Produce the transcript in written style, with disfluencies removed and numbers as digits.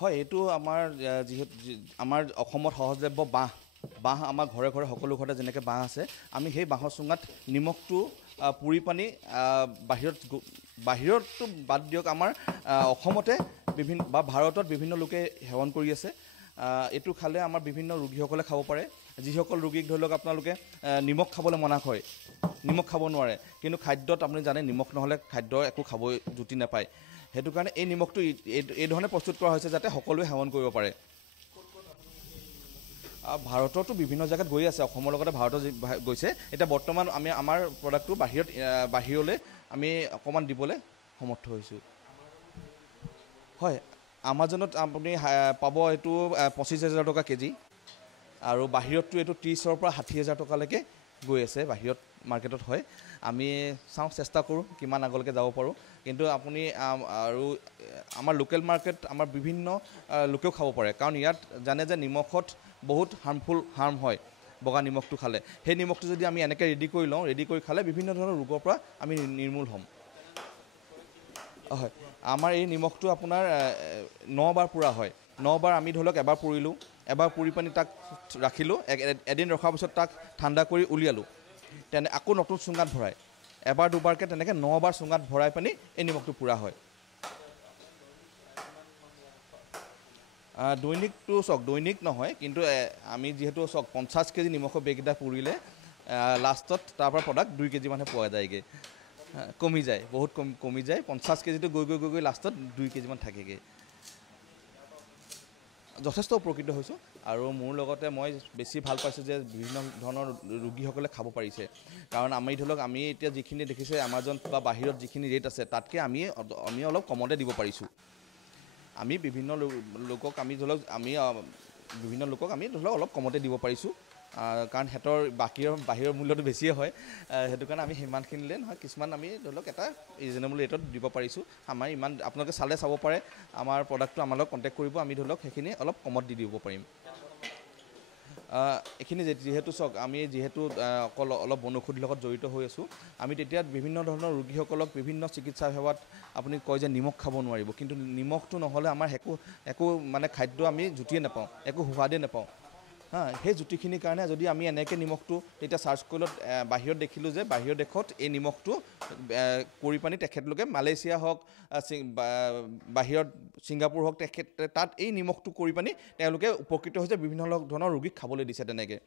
হয়, এইটো আমাৰ যিহেতু আমাৰ অসমত সহজলভ্য বাঁহ আমাৰ ঘৰে ঘৰে সকলো ঘৰতে যেনেকৈ বাঁহ আছে, আমি সেই বাঁহৰ চুঙাত নিমখটো পুৰি পানি বাহিৰততো বাদ দিয়ক, আমাৰ অসমতে ভাৰতত বিভিন্ন লোকে সেৱন কৰি আছে। এইটো খালে আমাৰ বিভিন্ন ৰোগীসকলে খাব পাৰে। যিসকল ৰোগীক ধৰি লওক আপোনালোকে নিমখ খাবলৈ মনা কৰে, নিমখ খাব নোৱাৰে, কিন্তু খাদ্যত আপুনি জানে নিমখ নহ'লে খাদ্য একো খাবই জুতি নাপায়। সেইটো কাৰণে এই নিমখটো এই ধৰণে প্ৰস্তুত কৰা হৈছে যাতে সকলোৱে সেৱন কৰিব পাৰে। ভাৰততো বিভিন্ন জেগাত গৈ আছে, অসমৰ লগতে ভাৰতৰ গৈছে। এতিয়া বৰ্তমান আমাৰ প্ৰডাক্টটো বাহিৰলৈ আমি অকণমান দিবলৈ সমৰ্থ হৈছোঁ। হয়, আমাজনত আপুনি পাব এইটো 25,000 টকা কেজি, আৰু বাহিৰততো এইটো 30,000 পৰা 60,000 টকালৈকে গৈ আছে বাহিৰত মাৰ্কেটত। হয়, আমি চাওঁ, চেষ্টা কৰোঁ কিমান আগলৈকে যাব পাৰোঁ। কিন্তু আপুনি আৰু আমাৰ লোকেল মাৰ্কেট আমাৰ বিভিন্ন লোকেও খাব পাৰে, কাৰণ ইয়াত জানে যে নিমখত বহুত হাৰ্ম হয় বগা নিমখটো খালে। সেই নিমখটো যদি আমি এনেকৈ ৰেডি কৰি লওঁ, ৰেডি কৰি খালে বিভিন্ন ধৰণৰ ৰোগৰ পৰা আমি নিৰ্মূল হ'ম। হয়, আমাৰ এই নিমখটো আপোনাৰ 9 বাৰ পুৰা হয়। 9 বাৰ আমি ধৰি লওক এবাৰ পুৰিলোঁ, এবাৰ পুৰি পানি তাক ৰাখিলোঁ, এদিন ৰখাৰ পিছত তাক ঠাণ্ডা কৰি উলিয়ালোঁ, আকৌ নতুন চুঙাত ভৰাই এবাৰ দুবাৰকৈ তেনেকৈ 9 বাৰ চুঙাত ভৰাই পানি এই নিমখটো পুৰা হয়। দৈনিকটো চাওক, দৈনিক নহয়, কিন্তু আমি যিহেতু চাওক 50 কেজি নিমখৰ বেগ এটা পুৰিলে লাষ্টত তাৰ পৰা প্ৰডাক্ট 2 কেজি মানহে পোৱা যায়গৈ। কমি যায়, বহুত কমি যায়। 50 কেজিটো গৈ গৈ গৈ গৈ লাষ্টত 2 কেজিমান থাকেগৈ। যথেষ্ট উপকৃত হৈছোঁ, আৰু মোৰ লগতে মই বেছি ভাল পাইছোঁ যে বিভিন্ন ধৰণৰ ৰোগীসকলে খাব পাৰিছে। কাৰণ আমি ধৰি লওক, আমি এতিয়া যিখিনি দেখিছে আমাজন বা বাহিৰত যিখিনি ৰেট আছে, তাতকৈ আমি অলপ কমতে দিব পাৰিছোঁ। আমি বিভিন্ন লোকক আমি ধৰি লওক অলপ কমতে দিব পাৰিছোঁ, কাৰণ সিহঁতৰ বাহিৰৰ মূল্যটো বেছিয়ে হয়। সেইটো কাৰণে আমি সিমানখিনিলৈ নহয়, কিছুমান আমি ধৰি লওক এটা ৰিজনেবল ৰেটত দিব পাৰিছোঁ। আমাৰ ইমান আপোনালোকে চাব পাৰে, আমাৰ প্ৰডাক্টটো আমাৰ লগত কণ্টেক্ট কৰিব, আমি ধৰি লওক সেইখিনি অলপ কমত দি দিব পাৰিম। এইখিনি যিহেতু চাওক, আমি যিহেতু অলপ বনৌষধিৰ লগত জড়িত হৈ আছোঁ, আমি তেতিয়া বিভিন্ন ধৰণৰ ৰোগীসকলক বিভিন্ন চিকিৎসা সেৱাত আপুনি কয় যে নিমখ খাব নোৱাৰিব, কিন্তু নিমখটো নহ'লে আমাৰ একো মানে খাদ্য আমি জুতিয়ে নাপাওঁ, একো সোৱাদেই নাপাওঁ। সেই জুতিখিনিৰ কাৰণে যদি আমি এনেকৈ নিমখটো তেতিয়া চাৰ্চ কৰিলত বাহিৰত দেখিলোঁ যে বাহিৰৰ দেশত এই নিমখটো কৰি পানি তেখেতলোকে মালয়েছিয়া হওক, বাহিৰত ছিংগাপুৰ হওক, তাত এই নিমখটো কৰি পানি তেওঁলোকে উপকৃত হৈছে, বিভিন্ন ধৰণৰ ৰোগীক খাবলৈ দিছে তেনেকৈ।